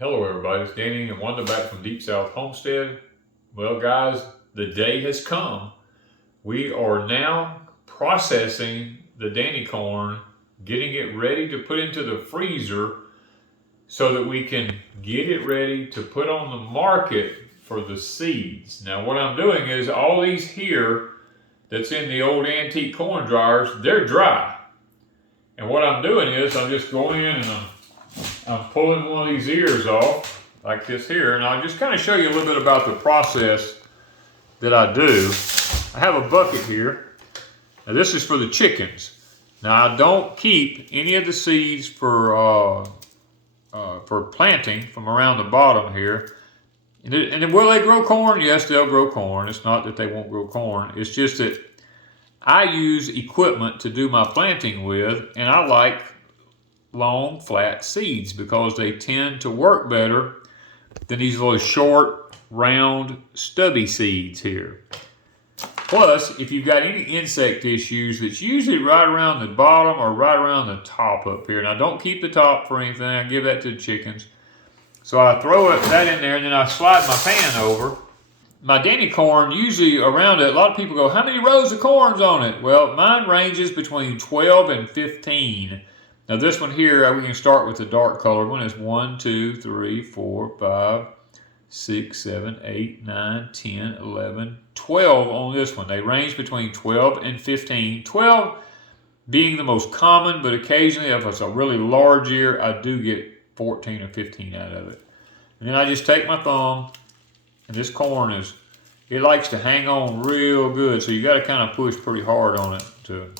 Hello everybody, it's Danny and Wanda back from Deepsouth Homestead. Well guys, the day has come. We are now processing the Danny corn, getting it ready to put into the freezer so that we can get it ready to put on the market for the seeds. Now what I'm doing is all these here that's in the old antique corn dryers, they're dry. And what I'm doing is I'm just going in and I'm pulling one of these ears off, like this here, and I'll just kind of show you a little bit about the process that I do. I have a bucket here. Now this is for the chickens. Now I don't keep any of the seeds for planting from around the bottom here. And will they grow corn? Yes, they'll grow corn. It's not that they won't grow corn. It's just that I use equipment to do my planting with, and I like long flat seeds because they tend to work better than these little short round stubby seeds here. Plus, if you've got any insect issues, it's usually right around the bottom or right around the top up here. Now don't keep the top for anything, I give that to the chickens. So I throw that in there and then I slide my pan over. My Danny corn, usually around it, a lot of people go, how many rows of corn's on it? Well, mine ranges between 12 and 15. Now this one here, we can start with the dark colored one. It's 1, 2, 3, 4, 5, 6, 7, 8, 9, 10, 11, 12 on this one. They range between 12 and 15. 12 being the most common, but occasionally if it's a really large ear, I do get 14 or 15 out of it. And then I just take my thumb, and this corn it likes to hang on real good, so you got to kind of push pretty hard on it to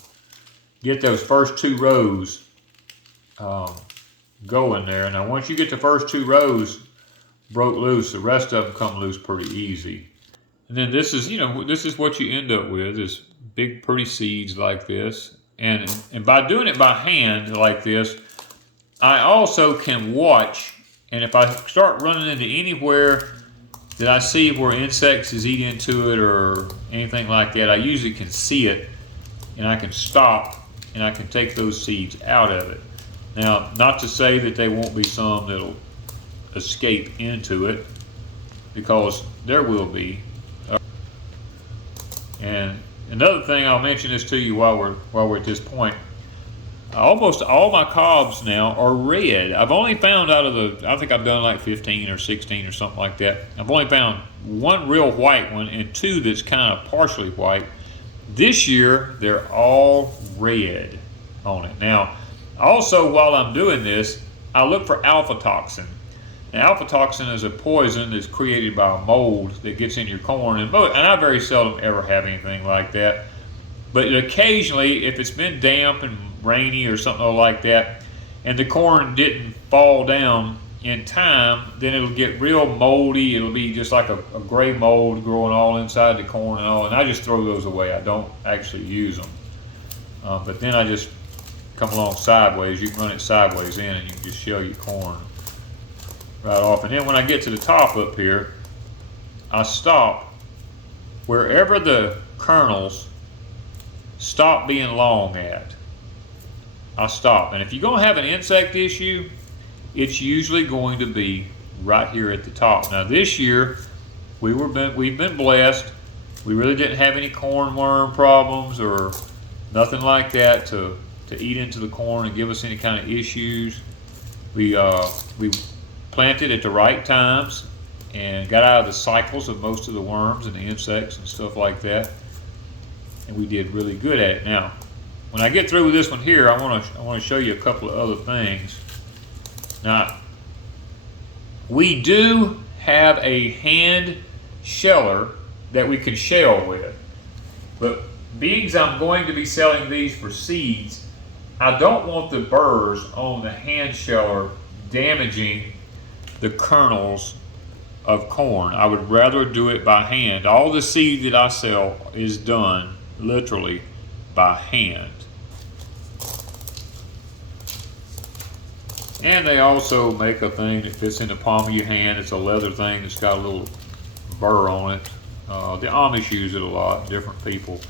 get those first 2 rows going there. Now once you get the first 2 rows broke loose, the rest of them come loose pretty easy. And then this is, this is what you end up with, is big pretty seeds like this. And by doing it by hand like this, I also can watch, and if I start running into anywhere that I see where insects is eating into it or anything like that, I usually can see it and I can stop and I can take those seeds out of it. Now, not to say that there won't be some that'll escape into it, because there will be. And another thing, I'll mention this to you while we're at this point. Almost all my cobs now are red. I've only found out of I think I've done like 15 or 16 or something like that. I've only found 1 real white one and 2 that's kind of partially white. This year, they're all red on it. Now, also, while I'm doing this, I look for alpha toxin. Now, alpha toxin is a poison that's created by a mold that gets in your corn, and I very seldom ever have anything like that. But occasionally, if it's been damp and rainy or something like that, and the corn didn't fall down in time, then it'll get real moldy. It'll be just like a gray mold growing all inside the corn and all, and I just throw those away. I don't actually use them. But then I just come along sideways. You can run it sideways in and you can just shell your corn right off. And then when I get to the top up here, I stop wherever the kernels stop being long at. I stop. And if you're going to have an insect issue, it's usually going to be right here at the top. Now this year, we've been blessed. We really didn't have any corn worm problems or nothing like that to eat into the corn and give us any kind of issues. We planted at the right times and got out of the cycles of most of the worms and the insects and stuff like that. And we did really good at it. Now, when I get through with this one here, I want to show you a couple of other things. Now, we do have a hand sheller that we can shell with, but being I'm going to be selling these for seeds, I don't want the burrs on the hand sheller damaging the kernels of corn. I would rather do it by hand. All the seed that I sell is done literally by hand. And they also make a thing that fits in the palm of your hand. It's a leather thing that's got a little burr on it. The Amish use it a lot, different people,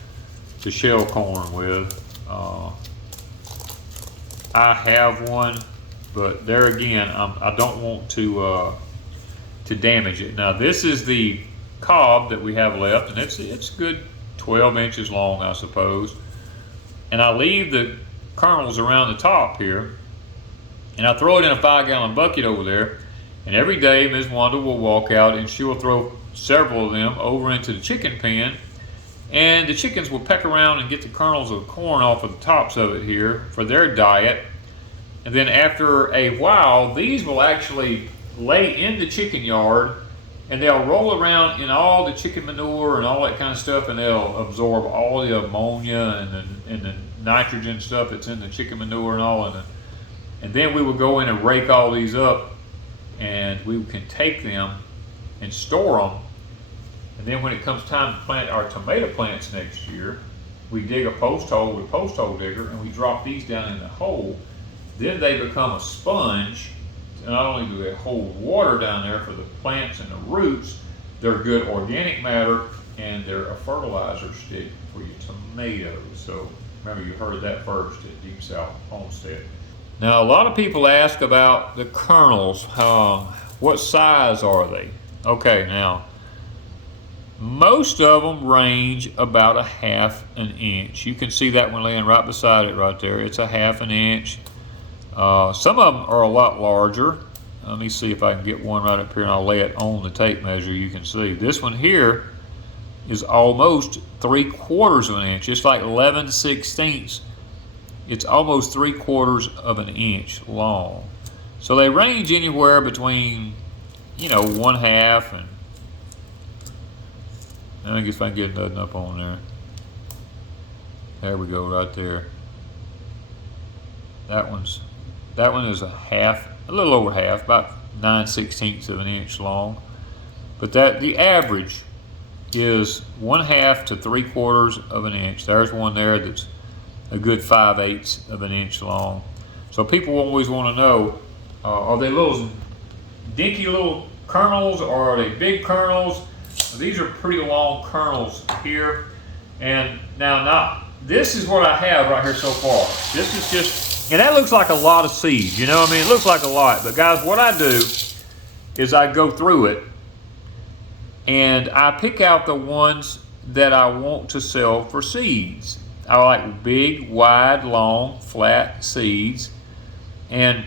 to shell corn with. I have one, but there again, I don't want to damage it. Now this is the cob that we have left, and it's good 12 inches long, I suppose. And I leave the kernels around the top here, and I throw it in a 5-gallon bucket over there. And every day Ms. Wanda will walk out and she will throw several of them over into the chicken pen, and the chickens will peck around and get the kernels of corn off of the tops of it here for their diet. And then after a while, these will actually lay in the chicken yard, and they'll roll around in all the chicken manure and all that kind of stuff, and they'll absorb all the ammonia and the nitrogen stuff that's in the chicken manure and all of it. And then we will go in and rake all these up, and we can take them and store them. And then when it comes time to plant our tomato plants next year, we dig a post hole with a post hole digger, and we drop these down in the hole. Then they become a sponge. Not only do they hold water down there for the plants and the roots, they're good organic matter, and they're a fertilizer stick for your tomatoes. So remember, you heard that first at Deepsouth Homestead. Now, a lot of people ask about the kernels. What size are they? Okay, now, most of them range about a 1/2 inch. You can see that one laying right beside it right there. It's a 1/2 inch. Some of them are a lot larger. Let me see if I can get one right up here, and I'll lay it on the tape measure. You can see this one here is almost 3/4 of an inch. It's like 11/16. It's almost 3/4 of an inch long. So they range anywhere between, 1/2 and, I guess if I can get nothing up on there. There we go, right there. That one is a little over half, about 9/16 of an inch long. But the average is 1/2 to 3/4 of an inch. There's one there that's a good 5/8 of an inch long. So people always want to know, are they little dinky little kernels, or are they big kernels? These are pretty long kernels here. And now this is what I have right here so far. This is just, and that looks like a lot of seeds, it looks like a lot. But guys, what I do is I go through it and I pick out the ones that I want to sell for seeds. I like big, wide, long, flat seeds. And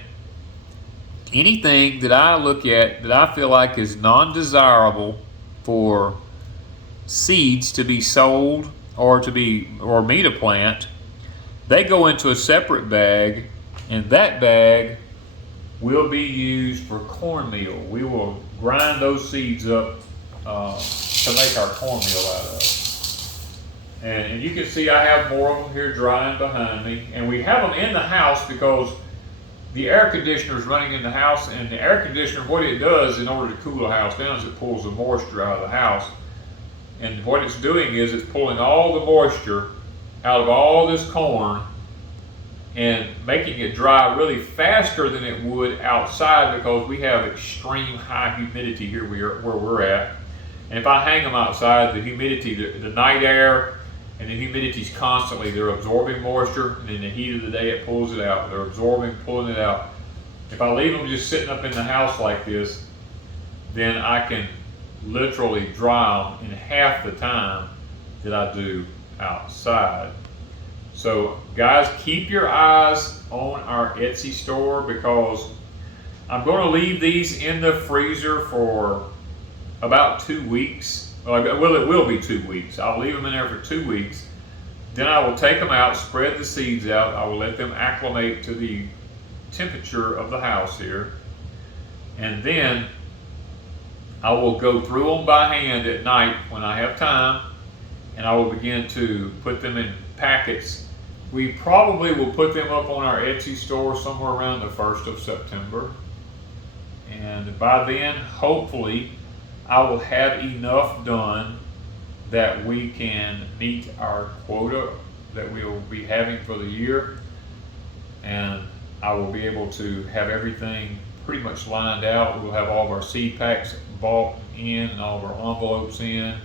anything that I look at that I feel like is non-desirable for seeds to be sold or me to plant, they go into a separate bag, and that bag will be used for cornmeal. We will grind those seeds up to make our cornmeal out of. And you can see I have more of them here drying behind me. And we have them in the house because the air conditioner is running in the house, and the air conditioner, what it does in order to cool the house down is it pulls the moisture out of the house. And what it's doing is it's pulling all the moisture out of all this corn and making it dry really faster than it would outside, because we have extreme high humidity here where we're at. And if I hang them outside, the humidity, the night air and the humidity is constantly, they're absorbing moisture, and in the heat of the day it pulls it out. They're absorbing, pulling it out. If I leave them just sitting up in the house like this, then I can literally dry them in half the time that I do outside. So guys, keep your eyes on our Etsy store, because I'm going to leave these in the freezer for about 2 weeks. Well, it will be 2 weeks. I'll leave them in there for 2 weeks. Then I will take them out, spread the seeds out. I will let them acclimate to the temperature of the house here. And then I will go through them by hand at night when I have time, and I will begin to put them in packets. We probably will put them up on our Etsy store somewhere around the 1st of September. And by then, hopefully, I will have enough done that we can meet our quota that we will be having for the year. And I will be able to have everything pretty much lined out. We'll have all of our seed packs bought in and all of our envelopes in,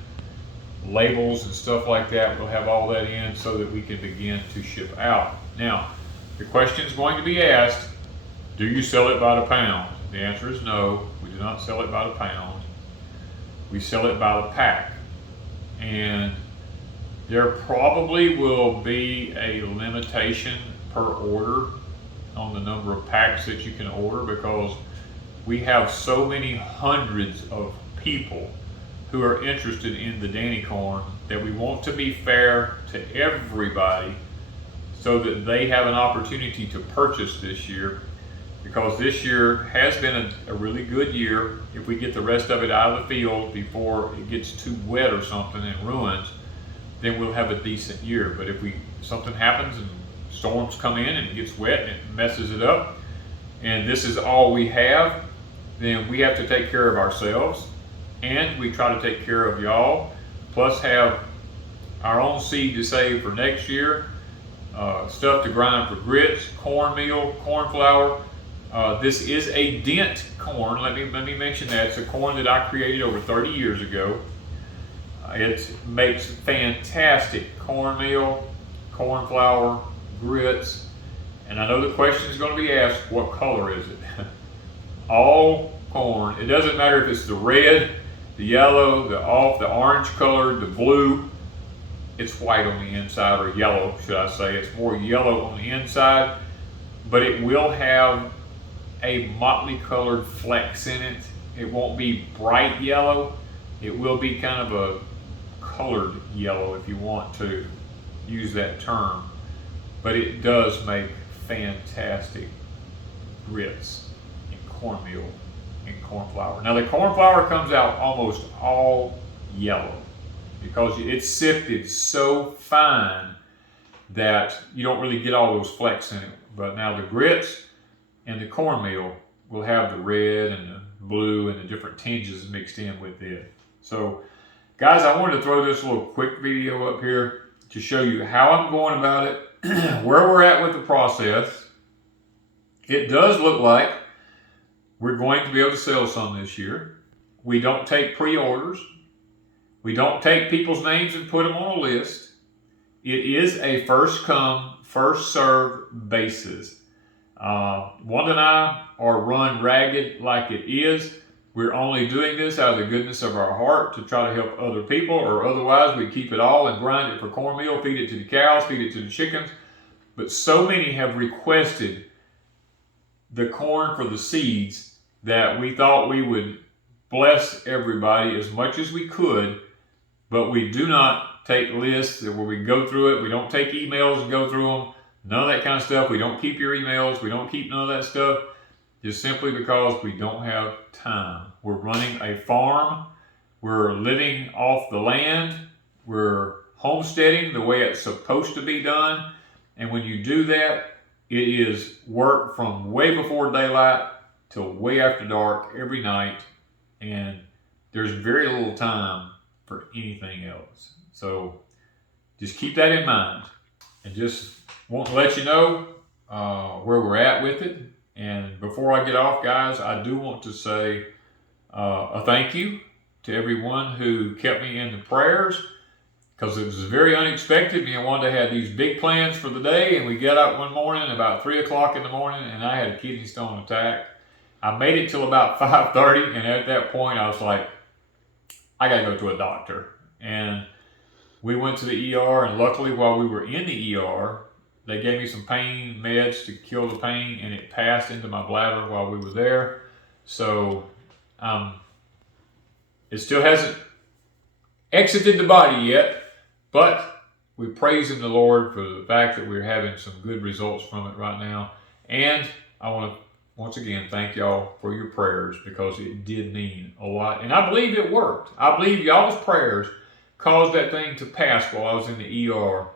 labels and stuff like that. We'll have all that in so that we can begin to ship out. Now, the question is going to be asked, Do you sell it by the pound? The answer is no. We do not sell it by the pound. We sell it by the pack. And there probably will be a limitation per order on the number of packs that you can order, because we have so many hundreds of people who are interested in the Danny corn that we want to be fair to everybody so that they have an opportunity to purchase this year, because this year has been a really good year. If we get the rest of it out of the field before it gets too wet or something and ruins, then we'll have a decent year. But if something happens and storms come in and it gets wet and it messes it up, and this is all we have, then we have to take care of ourselves, and we try to take care of y'all, plus have our own seed to save for next year, stuff to grind for grits, cornmeal, corn flour. This is a dent corn. Let me mention that. It's a corn that I created over 30 years ago. It makes fantastic cornmeal, corn flour, grits, and I know the question is going to be asked, what color is it? All corn. It doesn't matter if it's the red, the yellow, the orange colored, the blue. It's white on the inside, or yellow, should I say. It's more yellow on the inside, but it will have a motley colored flecks in it. It won't be bright yellow. It will be kind of a colored yellow, if you want to use that term. But it does make fantastic grits and cornmeal and corn flour. Now the corn flour comes out almost all yellow because it's sifted so fine that you don't really get all those flecks in it. But now the grits and the cornmeal will have the red and the blue and the different tinges mixed in with it. So guys, I wanted to throw this little quick video up here to show you how I'm going about it, where we're at with the process. It does look like we're going to be able to sell some this year. We don't take pre-orders. We don't take people's names and put them on a list. It is a first come, first served basis. Wanda and I are run ragged like it is. We're only doing this out of the goodness of our heart to try to help other people, or otherwise we keep it all and grind it for cornmeal, feed it to the cows, feed it to the chickens. But so many have requested the corn for the seeds that we thought we would bless everybody as much as we could, but we do not take lists where we go through it. We don't take emails and go through them. None of that kind of stuff. We don't keep your emails. We don't keep none of that stuff. Just simply because we don't have time. We're running a farm. We're living off the land. We're homesteading the way it's supposed to be done. And when you do that, it is work from way before daylight till way after dark every night. And there's very little time for anything else. So just keep that in mind. And just want to let you know where we're at with it. And before I get off, guys, I do want to say a thank you to everyone who kept me in the prayers, because it was very unexpected. Me and Wanda had these big plans for the day, and we got up one morning about 3 o'clock in the morning, and I had a kidney stone attack. I made it till about 5:30, and at that point, I was like, I got to go to a doctor. And we went to the ER, and luckily, while we were in the ER, they gave me some pain meds to kill the pain, and it passed into my bladder while we were there. So it still hasn't exited the body yet, but we're praising the Lord for the fact that we're having some good results from it right now. And I want to once again thank y'all for your prayers, because it did mean a lot. And I believe it worked. I believe y'all's prayers caused that thing to pass while I was in the ER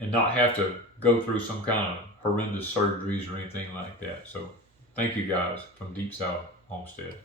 and not have to go through some kind of horrendous surgeries or anything like that. So thank you guys from Deepsouth Homestead.